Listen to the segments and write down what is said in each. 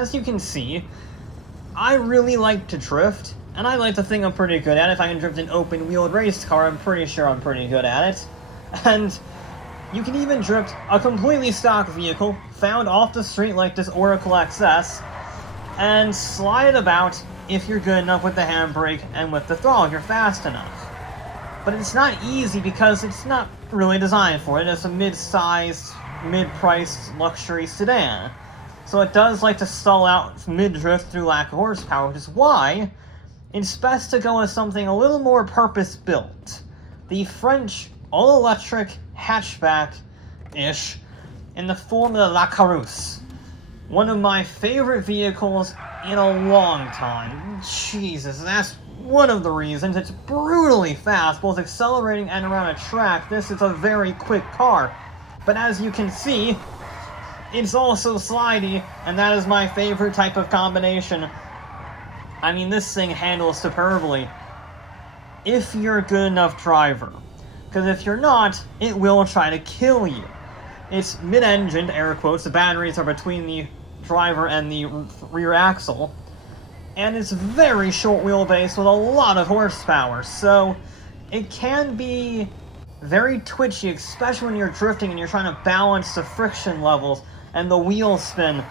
as you can see, I really like to drift, and I like to think I'm pretty good at it. If I can drift an open-wheeled race car, I'm pretty sure I'm pretty good at it. And you can even drift a completely stock vehicle found off the street like this Oracle XS, and slide it about if you're good enough with the handbrake and with the throttle, if you're fast enough. But it's not easy because it's not really designed for it. It's a mid-sized, mid-priced luxury sedan. So it does like to stall out mid-drift through lack of horsepower, which is why it's best to go with something a little more purpose-built. The French all-electric hatchback-ish in the form of the La Carousse. One of my favorite vehicles in a long time. Jesus, that's one of the reasons. It's brutally fast, both accelerating and around a track. This is a very quick car. But as you can see, it's also slidey, and that is my favorite type of combination. I mean, this thing handles superbly if you're a good enough driver. Because if you're not, it will try to kill you. It's mid-engined, air quotes. The batteries are between the driver and the rear axle. And it's very short wheelbase with a lot of horsepower. So it can be very twitchy, especially when you're drifting and you're trying to balance the friction levels and the wheel spin.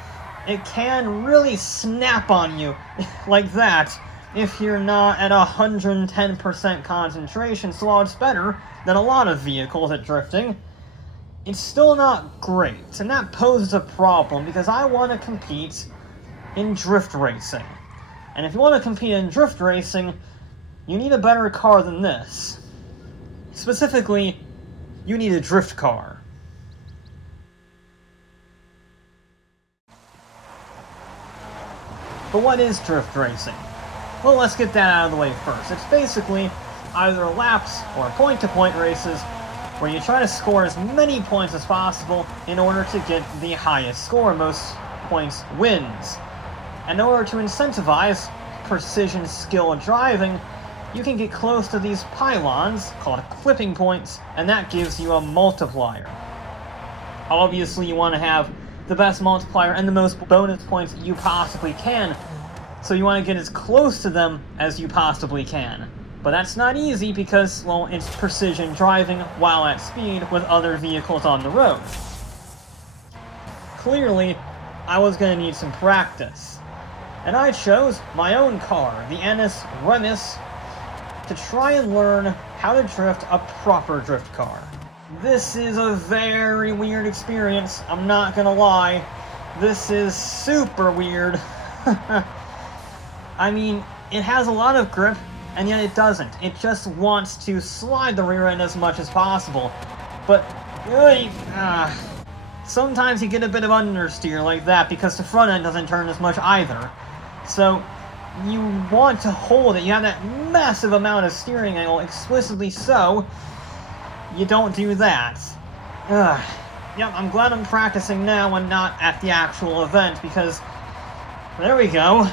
It can really snap on you like that if you're not at 110% concentration. So while it's better than a lot of vehicles at drifting, it's still not great. And that poses a problem because I want to compete in drift racing. And if you want to compete in drift racing, you need a better car than this. Specifically, you need a drift car. But what is drift racing? Well, let's get that out of the way first. It's basically either laps or point-to-point races where you try to score as many points as possible in order to get the highest score. Most points wins. And in order to incentivize precision skill driving, you can get close to these pylons, called clipping points, and that gives you a multiplier. Obviously, you want to have the best multiplier and the most bonus points you possibly can, so you want to get as close to them as you possibly can. But that's not easy because, well, it's precision driving while at speed with other vehicles on the road. Clearly, I was going to need some practice. And I chose my own car, the Ennis Remis, to try and learn how to drift a proper drift car. This is a very weird experience, I'm not gonna lie. This is super weird. I mean, it has a lot of grip, and yet it doesn't. It just wants to slide the rear end as much as possible. But, sometimes you get a bit of understeer like that because the front end doesn't turn as much either. So, you want to hold it. You have that massive amount of steering angle, explicitly so. You don't do that. Yep, I'm glad I'm practicing now and not at the actual event, because there we go.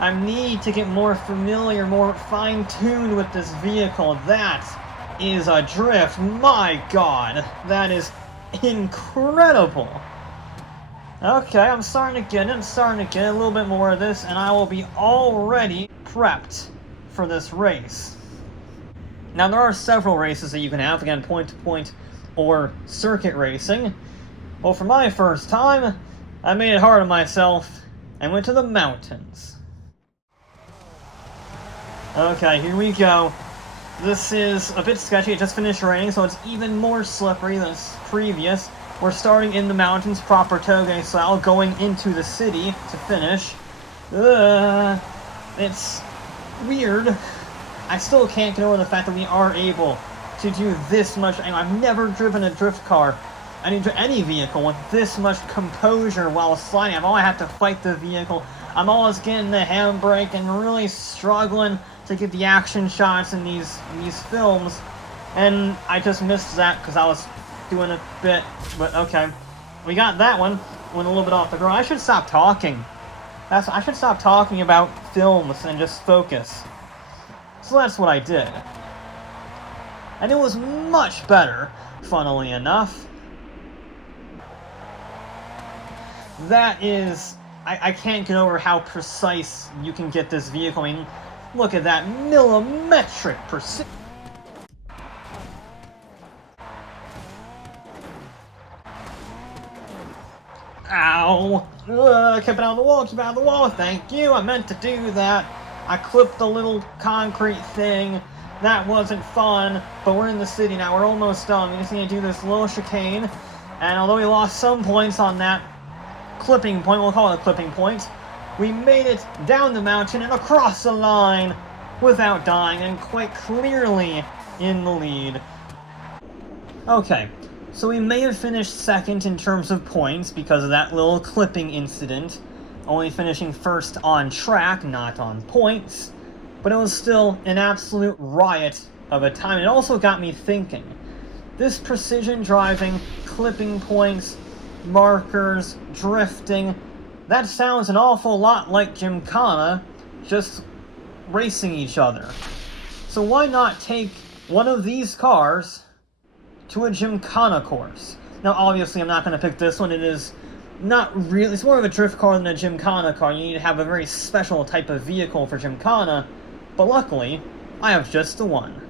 I need to get more familiar, more fine-tuned with this vehicle. That is a drift. My god, that is incredible. Okay, I'm starting to get a little bit more of this, and I will be already prepped for this race. Now, there are several races that you can have, again, point-to-point or circuit racing. Well, for my first time, I made it hard on myself and went to the mountains. Okay, here we go. This is a bit sketchy. It just finished raining, so it's even more slippery than previous. We're starting in the mountains, proper Toge style, going into the city to finish. It's weird. I still can't get over the fact that we are able to do this much. I've never driven a drift car, any vehicle, with this much composure while sliding. I have to fight the vehicle. I'm always getting the handbrake and really struggling to get the action shots in these films. And I just missed that because I was doing a bit, but okay. We got that one. Went a little bit off the ground. I should stop talking. I should stop talking about films and just focus. So that's what I did. And it was much better, funnily enough. That is... I can't get over how precise you can get this vehicle. I mean, look at that millimetric precision. Ow! Keep it out of the wall, keep it out of the wall, thank you, I meant to do that. I clipped the little concrete thing. That wasn't fun, but we're in the city now, we're almost done. We just need to do this little chicane, and although we lost some points on that clipping point, we'll call it a clipping point, we made it down the mountain and across the line without dying, and quite clearly in the lead. Okay. So we may have finished second in terms of points because of that little clipping incident, only finishing first on track, not on points, but it was still an absolute riot of a time. It also got me thinking, this precision driving, clipping points, markers, drifting, that sounds an awful lot like gymkhana, just racing each other. So why not take one of these cars to a gymkhana course? Now, obviously, I'm not going to pick this one. It is not really... It's more of a drift car than a gymkhana car. You need to have a very special type of vehicle for gymkhana, but luckily, I have just the one.